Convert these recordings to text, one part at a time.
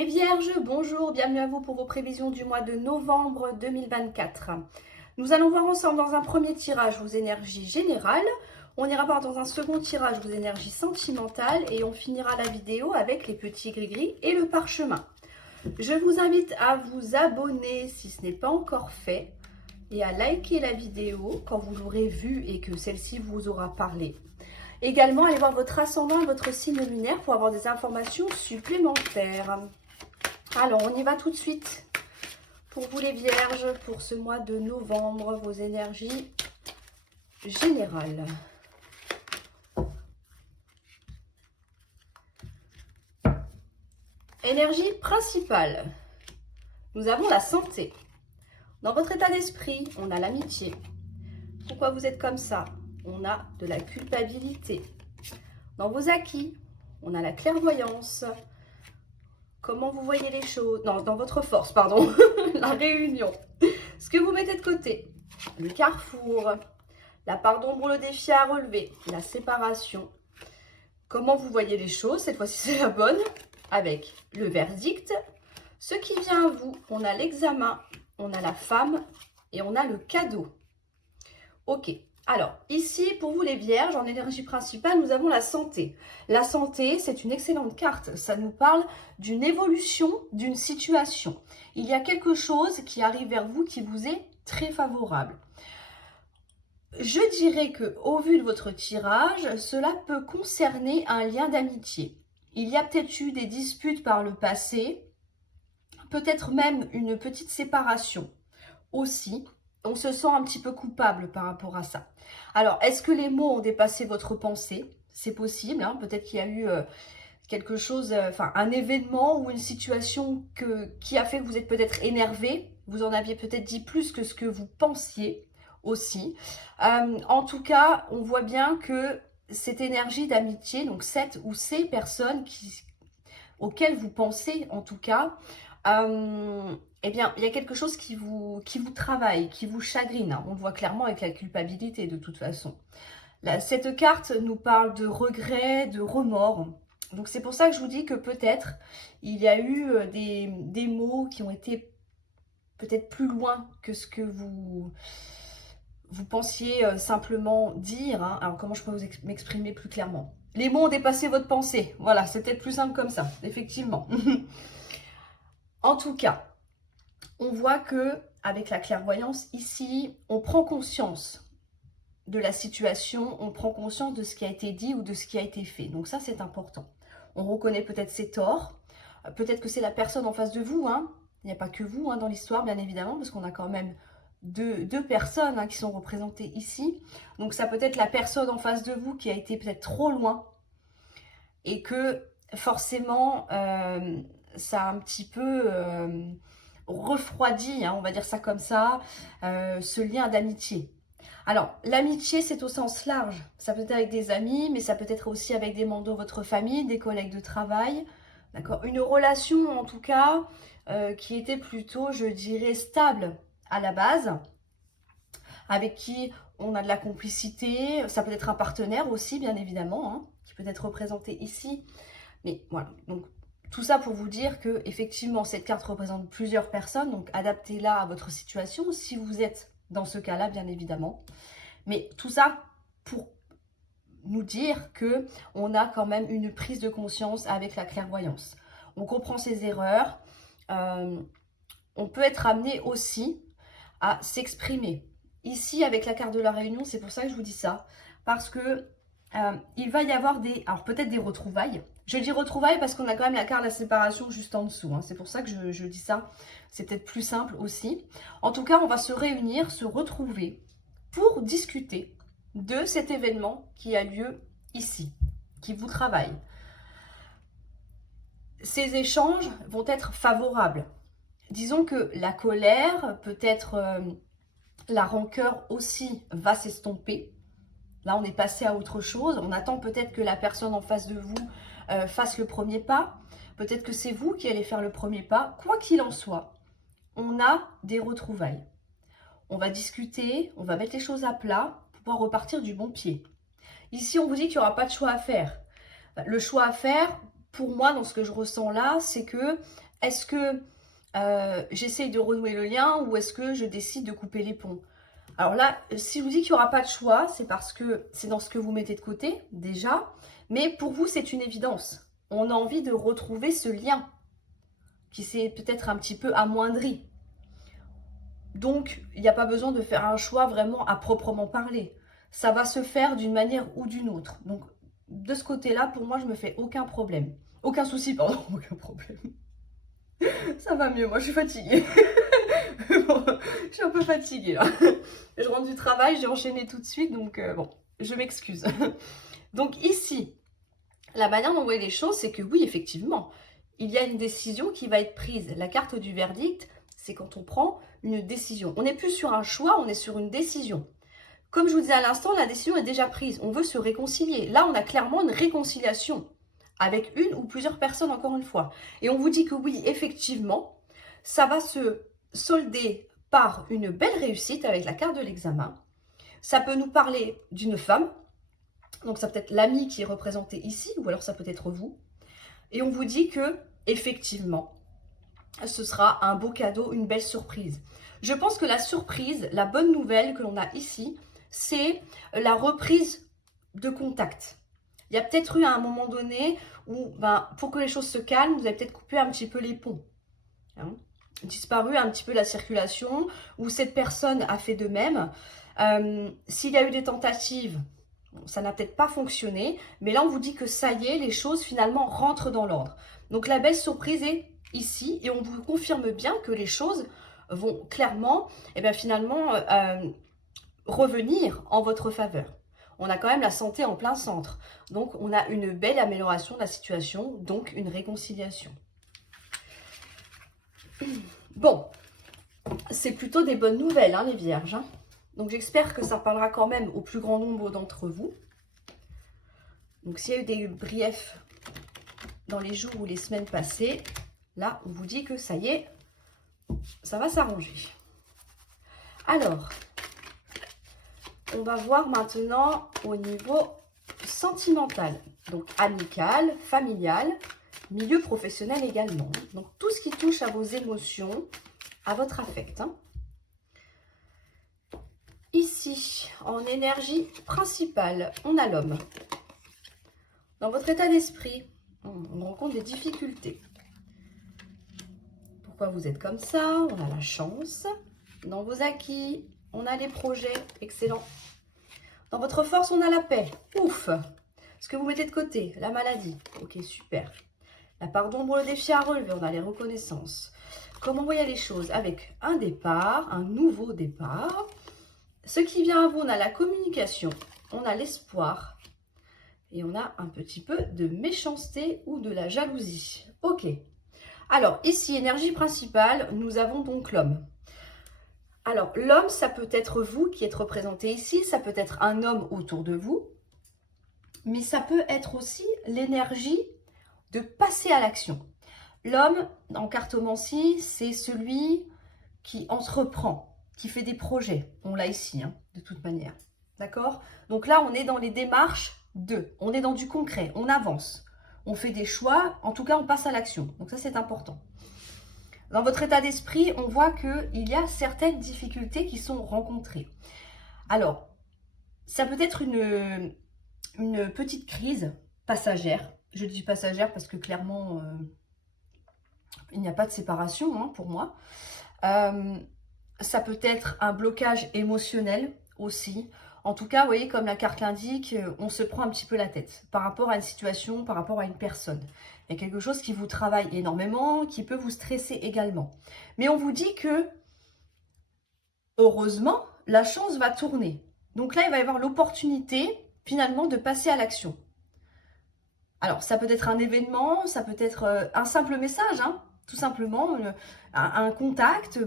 Les Vierges, bonjour, bienvenue à vous pour vos prévisions du mois de novembre 2024. Nous allons voir ensemble dans un premier tirage vos énergies générales, on ira voir dans un second tirage vos énergies sentimentales et on finira la vidéo avec les petits gris-gris et le parchemin. Je vous invite à vous abonner si ce n'est pas encore fait et à liker la vidéo quand vous l'aurez vue et que celle-ci vous aura parlé. Également, allez voir votre ascendant et votre signe lunaire pour avoir des informations supplémentaires. Alors, on y va tout de suite. Pour vous les Vierges, pour ce mois de novembre, vos énergies générales. Énergie principale. Nous avons la santé. Dans votre état d'esprit, on a l'amitié. Pourquoi vous êtes comme ça? On a de la culpabilité. Dans vos acquis, on a la clairvoyance. Comment vous voyez les choses? Non, dans votre force, pardon. La réunion. Ce que vous mettez de côté. Le carrefour. La part d'ombre, le défi à relever. La séparation. Comment vous voyez les choses? Cette fois-ci, c'est la bonne. Avec le verdict. Ce qui vient à vous, on a l'examen, on a la femme et on a le cadeau. Ok. Alors, ici, pour vous les Vierges, en énergie principale, nous avons la santé. La santé, c'est une excellente carte. Ça nous parle d'une évolution d'une situation. Il y a quelque chose qui arrive vers vous qui vous est très favorable. Je dirais que, au vu de votre tirage, cela peut concerner un lien d'amitié. Il y a peut-être eu des disputes par le passé, peut-être même une petite séparation aussi. On se sent un petit peu coupable par rapport à ça. Alors, est-ce que les mots ont dépassé votre pensée? C'est possible, hein. Peut-être qu'il y a eu quelque chose, un événement ou une situation qui a fait que vous êtes peut-être énervé. Vous en aviez peut-être dit plus que ce que vous pensiez aussi. En tout cas, on voit bien que cette énergie d'amitié, donc cette ou ces personnes auxquelles vous pensez en tout cas, eh bien, il y a quelque chose qui vous travaille, qui vous chagrine. On le voit clairement avec la culpabilité de toute façon. Là, cette carte nous parle de regrets, de remords. Donc c'est pour ça que je vous dis que peut-être il y a eu des mots qui ont été peut-être plus loin que ce que vous pensiez simplement dire. Hein. Alors comment je peux m'exprimer plus clairement? Les mots ont dépassé votre pensée. Voilà, c'est peut-être plus simple comme ça, effectivement. En tout cas, on voit que avec la clairvoyance ici, on prend conscience de la situation, on prend conscience de ce qui a été dit ou de ce qui a été fait. Donc ça, c'est important. On reconnaît peut-être ses torts, peut-être que c'est la personne en face de vous, hein. Il n'y a pas que vous hein, dans l'histoire, bien évidemment, parce qu'on a quand même deux personnes hein, qui sont représentées ici. Donc ça peut être la personne en face de vous qui a été peut-être trop loin et que forcément, ça a un petit peu refroidi, hein, on va dire ça comme ça, ce lien d'amitié. Alors, l'amitié, c'est au sens large. Ça peut être avec des amis, mais ça peut être aussi avec des membres de votre famille, des collègues de travail. D'accord? Une relation, en tout cas, qui était plutôt, je dirais, stable à la base, avec qui on a de la complicité. Ça peut être un partenaire aussi, bien évidemment, hein, qui peut être représenté ici. Mais voilà, donc tout ça pour vous dire que effectivement cette carte représente plusieurs personnes, donc adaptez-la à votre situation si vous êtes dans ce cas-là, bien évidemment. Mais tout ça pour nous dire que on a quand même une prise de conscience avec la clairvoyance. On comprend ses erreurs. On peut être amené aussi à s'exprimer. Ici, avec la carte de la Réunion, c'est pour ça que je vous dis ça, parce que il va y avoir alors peut-être des retrouvailles. Je dis retrouvailles parce qu'on a quand même la carte de la séparation juste en dessous. Hein. C'est pour ça que je dis ça. C'est peut-être plus simple aussi. En tout cas, on va se réunir, se retrouver pour discuter de cet événement qui a lieu ici, qui vous travaille. Ces échanges vont être favorables. Disons que la colère, peut-être la rancœur aussi va s'estomper. Là, on est passé à autre chose. On attend peut-être que la personne en face de vous fasse le premier pas. Peut-être que c'est vous qui allez faire le premier pas. Quoi qu'il en soit, on a des retrouvailles. On va discuter, on va mettre les choses à plat pour pouvoir repartir du bon pied. Ici, on vous dit qu'il n'y aura pas de choix à faire. Le choix à faire, pour moi, dans ce que je ressens là, c'est que Est-ce que j'essaye de renouer le lien ou est-ce que je décide de couper les ponts? Alors là, si je vous dis qu'il n'y aura pas de choix, c'est parce que c'est dans ce que vous mettez de côté, déjà. Mais pour vous, c'est une évidence. On a envie de retrouver ce lien qui s'est peut-être un petit peu amoindri. Donc, il n'y a pas besoin de faire un choix vraiment à proprement parler. Ça va se faire d'une manière ou d'une autre. Donc, de ce côté-là, pour moi, je me fais aucun problème. Aucun souci, pardon, aucun problème. Ça va mieux, moi, je suis fatiguée. Bon, je suis un peu fatiguée, là. Je rentre du travail, j'ai enchaîné tout de suite, donc bon, je m'excuse. Donc ici, la manière dont on voit les choses, c'est que oui, effectivement, il y a une décision qui va être prise. La carte du verdict, c'est quand on prend une décision. On n'est plus sur un choix, on est sur une décision. Comme je vous disais à l'instant, la décision est déjà prise. On veut se réconcilier. Là, on a clairement une réconciliation avec une ou plusieurs personnes, encore une fois. Et on vous dit que oui, effectivement, ça va se solder par une belle réussite avec la carte de l'examen. Ça peut nous parler d'une femme. Donc, ça peut être l'ami qui est représenté ici, ou alors ça peut être vous. Et on vous dit que, effectivement, ce sera un beau cadeau, une belle surprise. Je pense que la surprise, la bonne nouvelle que l'on a ici, c'est la reprise de contact. Il y a peut-être eu à un moment donné où, pour que les choses se calment, vous avez peut-être coupé un petit peu les ponts. Hein, disparu un petit peu la circulation, ou cette personne a fait de même. S'il y a eu des tentatives, ça n'a peut-être pas fonctionné, mais là on vous dit que ça y est, les choses finalement rentrent dans l'ordre. Donc la belle surprise est ici, et on vous confirme bien que les choses vont clairement, finalement, revenir en votre faveur. On a quand même la santé en plein centre. Donc, on a une belle amélioration de la situation, donc une réconciliation. Bon, c'est plutôt des bonnes nouvelles, hein, les vierges. Hein. Donc, j'espère que ça parlera quand même au plus grand nombre d'entre vous. Donc, s'il y a eu des griefs dans les jours ou les semaines passées, là, on vous dit que ça y est, ça va s'arranger. Alors, on va voir maintenant au niveau sentimental, donc amical, familial, milieu professionnel également. Donc tout ce qui touche à vos émotions, à votre affect. Hein. Ici, en énergie principale, on a l'homme. Dans votre état d'esprit, on rencontre des difficultés. Pourquoi vous êtes comme ça? On a la chance. Dans vos acquis, on a les projets, excellent. Dans votre force, on a la paix, ouf. Ce que vous mettez de côté, la maladie, ok, super. La part d'ombre, le défi à relever, on a les reconnaissances. Comment voyez les choses? Avec un départ, un nouveau départ. Ce qui vient à vous, on a la communication, on a l'espoir. Et on a un petit peu de méchanceté ou de la jalousie. Ok. Alors, ici, énergie principale, nous avons donc l'homme. Alors, l'homme, ça peut être vous qui êtes représenté ici, ça peut être un homme autour de vous, mais ça peut être aussi l'énergie de passer à l'action. L'homme, en cartomancie, c'est celui qui entreprend, qui fait des projets. On l'a ici, hein, de toute manière. D'accord? Donc là, on est dans les démarches on est dans du concret, on avance. On fait des choix, en tout cas, on passe à l'action. Donc ça, c'est important. Dans votre état d'esprit, on voit qu'il y a certaines difficultés qui sont rencontrées. Alors, ça peut être une petite crise passagère. Je dis passagère parce que clairement, il n'y a pas de séparation, hein, pour moi. Ça peut être un blocage émotionnel aussi. En tout cas, vous voyez, comme la carte l'indique, on se prend un petit peu la tête par rapport à une situation, par rapport à une personne. Il y a quelque chose qui vous travaille énormément, qui peut vous stresser également. Mais on vous dit que, heureusement, la chance va tourner. Donc là, il va y avoir l'opportunité, finalement, de passer à l'action. Alors, ça peut être un événement, ça peut être un simple message, hein, tout simplement, un contact.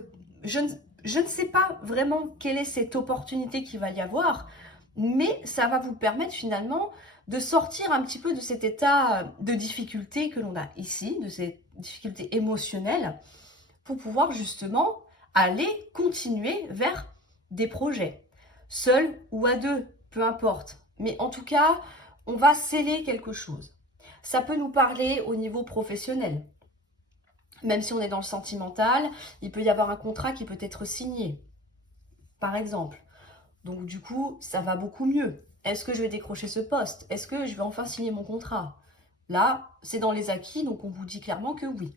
Je ne sais pas vraiment quelle est cette opportunité qu'il va y avoir, mais ça va vous permettre finalement de sortir un petit peu de cet état de difficulté que l'on a ici, de cette difficulté émotionnelle, pour pouvoir justement aller continuer vers des projets, seul ou à deux, peu importe. Mais en tout cas, on va sceller quelque chose. Ça peut nous parler au niveau professionnel. Même si on est dans le sentimental, il peut y avoir un contrat qui peut être signé, par exemple. Donc du coup, ça va beaucoup mieux. Est-ce que je vais décrocher ce poste? Est-ce que je vais enfin signer mon contrat? Là, c'est dans les acquis, donc on vous dit clairement que oui.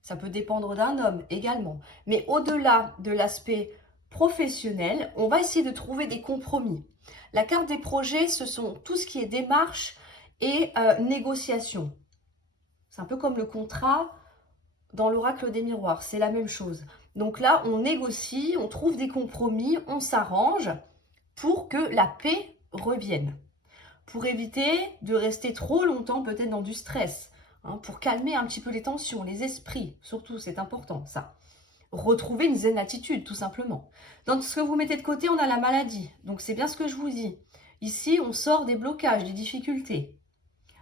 Ça peut dépendre d'un homme également. Mais au-delà de l'aspect professionnel, on va essayer de trouver des compromis. La carte des projets, ce sont tout ce qui est démarche et négociation. C'est un peu comme le contrat dans l'oracle des miroirs, c'est la même chose. Donc là, on négocie, on trouve des compromis, on s'arrange pour que la paix revienne. Pour éviter de rester trop longtemps peut-être dans du stress, hein, pour calmer un petit peu les tensions, les esprits, surtout, c'est important ça. Retrouver une zen attitude, tout simplement. Dans ce que vous mettez de côté, on a la maladie. Donc c'est bien ce que je vous dis. Ici, on sort des blocages, des difficultés.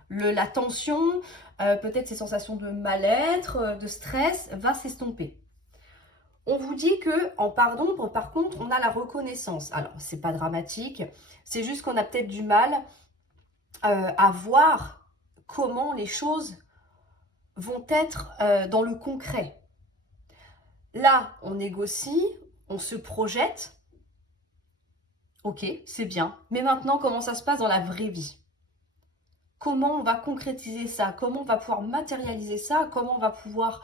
La tension, peut-être ces sensations de mal-être, de stress, va s'estomper. On vous dit que en part d'ombre, par contre, on a la reconnaissance. Alors, c'est pas dramatique, c'est juste qu'on a peut-être du mal à voir comment les choses vont être dans le concret. Là, on négocie, on se projette. Ok, c'est bien. Mais maintenant, comment ça se passe dans la vraie vie? Comment on va concrétiser ça? Comment on va pouvoir matérialiser ça? Comment on va pouvoir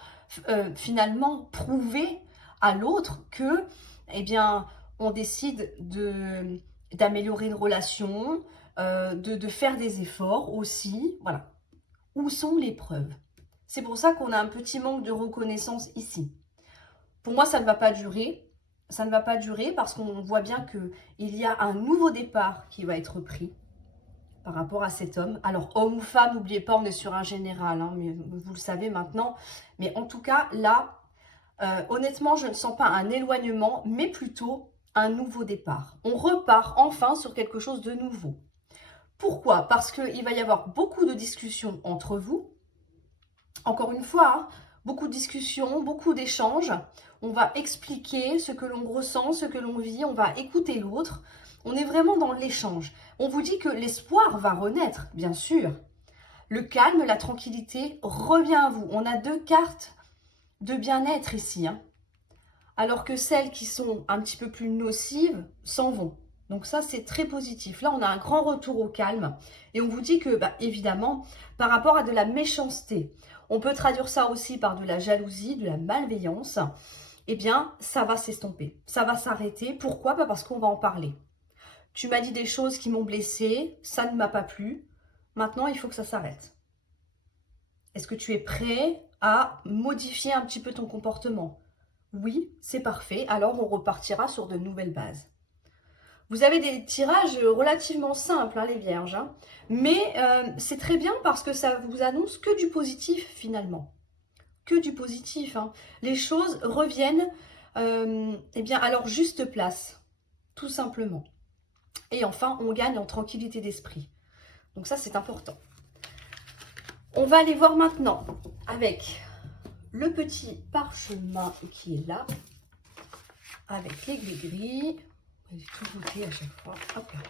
finalement prouver à l'autre que, eh bien, on décide d'améliorer une relation, de faire des efforts aussi. Voilà. Où sont les preuves? C'est pour ça qu'on a un petit manque de reconnaissance ici. Pour moi, ça ne va pas durer. Ça ne va pas durer parce qu'on voit bien qu'il y a un nouveau départ qui va être pris par rapport à cet homme. Alors, homme ou femme, n'oubliez pas, on est sur un général, hein, mais vous le savez maintenant. Mais en tout cas, là, honnêtement, je ne sens pas un éloignement, mais plutôt un nouveau départ. On repart enfin sur quelque chose de nouveau. Pourquoi? Parce qu'il va y avoir beaucoup de discussions entre vous. Encore une fois, hein, beaucoup de discussions, beaucoup d'échanges. On va expliquer ce que l'on ressent, ce que l'on vit, on va écouter l'autre. On est vraiment dans l'échange. On vous dit que l'espoir va renaître, bien sûr. Le calme, la tranquillité revient à vous. On a 2 cartes de bien-être ici, hein. Alors que celles qui sont un petit peu plus nocives s'en vont. Donc ça, c'est très positif. Là, on a un grand retour au calme. Et on vous dit que, évidemment, par rapport à de la méchanceté, on peut traduire ça aussi par de la jalousie, de la malveillance. Eh bien, ça va s'estomper. Ça va s'arrêter. Pourquoi? Parce qu'on va en parler. Tu m'as dit des choses qui m'ont blessée, ça ne m'a pas plu. Maintenant, il faut que ça s'arrête. Est-ce que tu es prêt à modifier un petit peu ton comportement? Oui, c'est parfait. Alors, on repartira sur de nouvelles bases. Vous avez des tirages relativement simples, hein, les vierges. Hein. Mais c'est très bien parce que ça vous annonce que du positif, finalement. Que du positif. Hein. Les choses reviennent eh bien, à leur juste place, tout simplement. Et enfin, on gagne en tranquillité d'esprit. Donc ça, c'est important. On va aller voir maintenant avec le petit parchemin qui est là, avec les gris-gris. J'ai tout goûté à chaque fois. Hop là.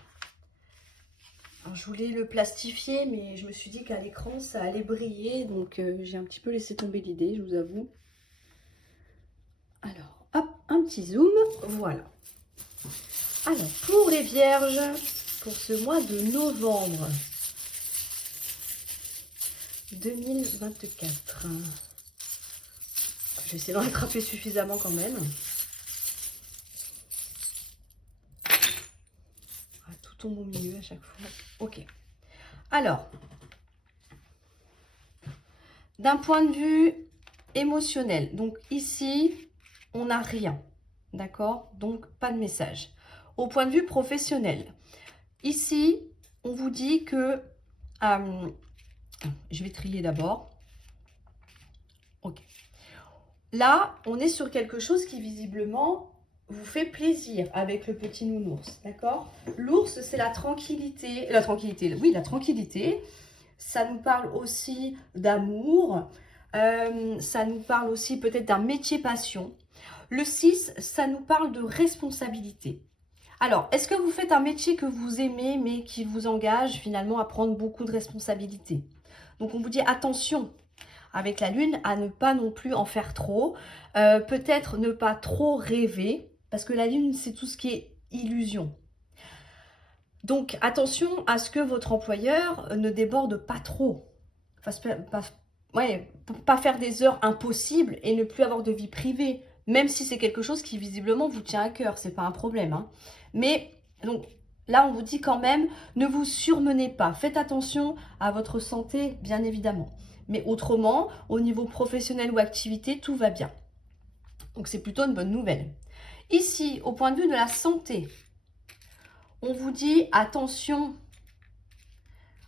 Alors, je voulais le plastifier, mais je me suis dit qu'à l'écran, ça allait briller. Donc, j'ai un petit peu laissé tomber l'idée, je vous avoue. Alors, hop, un petit zoom. Voilà. Alors, pour les vierges, pour ce mois de novembre 2024, je vais essayer d'en attraper suffisamment quand même. Tout tombe au milieu à chaque fois. Ok. Alors, d'un point de vue émotionnel, donc ici, on n'a rien. D'accord? Donc, pas de message. Au point de vue professionnel, ici, on vous dit que... je vais trier d'abord. Ok. Là, on est sur quelque chose qui visiblement vous fait plaisir avec le petit nounours. D'accord? L'ours, c'est la tranquillité. La tranquillité, oui, la tranquillité. Ça nous parle aussi d'amour. Ça nous parle aussi peut-être d'un métier passion. Le 6, ça nous parle de responsabilité. Alors, est-ce que vous faites un métier que vous aimez, mais qui vous engage finalement à prendre beaucoup de responsabilités? Donc, on vous dit attention, avec la lune, à ne pas non plus en faire trop. Peut-être ne pas trop rêver, parce que la lune, c'est tout ce qui est illusion. Donc, attention à ce que votre employeur ne déborde pas trop. Pas faire des heures impossibles et ne plus avoir de vie privée, même si c'est quelque chose qui visiblement vous tient à cœur, c'est pas un problème. Hein. Mais donc là, on vous dit quand même, ne vous surmenez pas. Faites attention à votre santé, bien évidemment. Mais autrement, au niveau professionnel ou activité, tout va bien. Donc c'est plutôt une bonne nouvelle. Ici, au point de vue de la santé, on vous dit attention,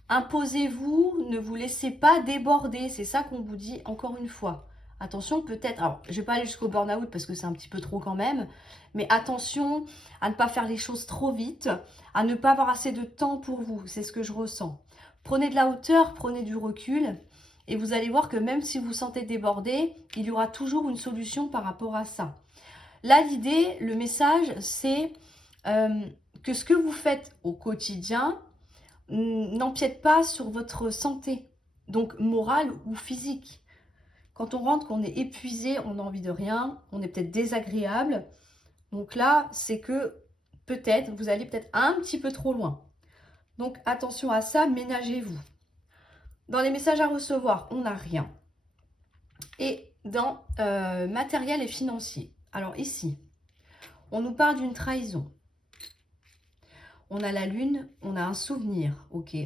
imposez-vous, ne vous laissez pas déborder. C'est ça qu'on vous dit encore une fois. Attention, peut-être, alors je ne vais pas aller jusqu'au burn-out parce que c'est un petit peu trop quand même, mais attention à ne pas faire les choses trop vite, à ne pas avoir assez de temps pour vous. C'est ce que je ressens. Prenez de la hauteur, prenez du recul et vous allez voir que même si vous vous sentez débordé, il y aura toujours une solution par rapport à ça. Là, l'idée, le message, c'est que ce que vous faites au quotidien n'empiète pas sur votre santé, donc morale ou physique. Quand on rentre, qu'on est épuisé, on n'a envie de rien, on est peut-être désagréable. Donc là, c'est que peut-être, vous allez peut-être un petit peu trop loin. Donc attention à ça, ménagez-vous. Dans les messages à recevoir, on n'a rien. Et dans matériel et financier. Alors ici, on nous parle d'une trahison. On a la lune, on a un souvenir, ok.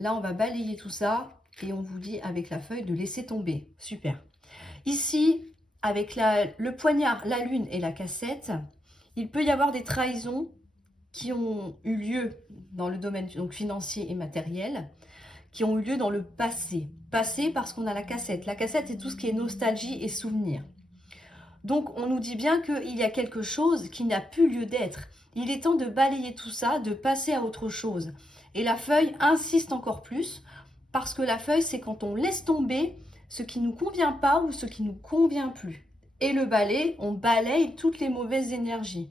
Là, on va balayer tout ça et on vous dit avec la feuille de laisser tomber. Super. Ici, avec le poignard, la lune et la cassette, il peut y avoir des trahisons qui ont eu lieu dans le domaine donc, financier et matériel, qui ont eu lieu dans le passé. Passé parce qu'on a la cassette. La cassette, c'est tout ce qui est nostalgie et souvenir. Donc, on nous dit bien qu'il y a quelque chose qui n'a plus lieu d'être. Il est temps de balayer tout ça, de passer à autre chose. Et la feuille insiste encore plus, parce que la feuille, c'est quand on laisse tomber ce qui ne nous convient pas ou ce qui ne nous convient plus. Et le balai, on balaye toutes les mauvaises énergies.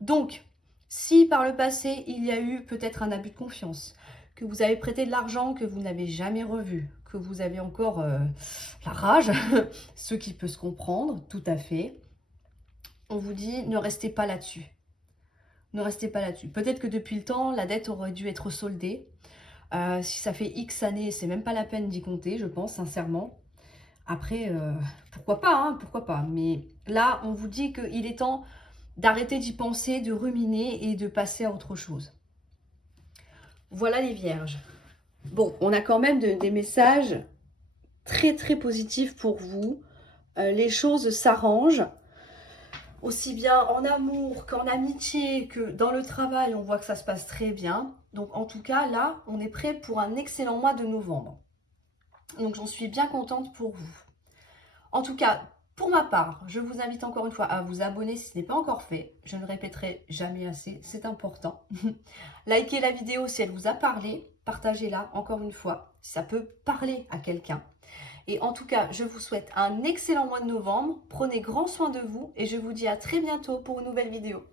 Donc, si par le passé, il y a eu peut-être un abus de confiance, que vous avez prêté de l'argent que vous n'avez jamais revu, que vous avez encore la rage, ce qui peut se comprendre, tout à fait, on vous dit ne restez pas là-dessus. Ne restez pas là-dessus. Peut-être que depuis le temps, la dette aurait dû être soldée. Si ça fait X années, c'est même pas la peine d'y compter, je pense, sincèrement. Après, pourquoi pas, hein, pourquoi pas. Mais là, on vous dit qu'il est temps d'arrêter d'y penser, de ruminer et de passer à autre chose. Voilà les vierges. Bon, on a quand même des messages très très positifs pour vous. Les choses s'arrangent. Aussi bien en amour qu'en amitié, que dans le travail, on voit que ça se passe très bien. Donc en tout cas, là, on est prêt pour un excellent mois de novembre. Donc j'en suis bien contente pour vous. En tout cas, pour ma part, je vous invite encore une fois à vous abonner si ce n'est pas encore fait. Je ne répéterai jamais assez, c'est important. Likez la vidéo si elle vous a parlé. Partagez-la encore une fois si ça peut parler à quelqu'un. Et en tout cas, je vous souhaite un excellent mois de novembre. Prenez grand soin de vous et je vous dis à très bientôt pour une nouvelle vidéo.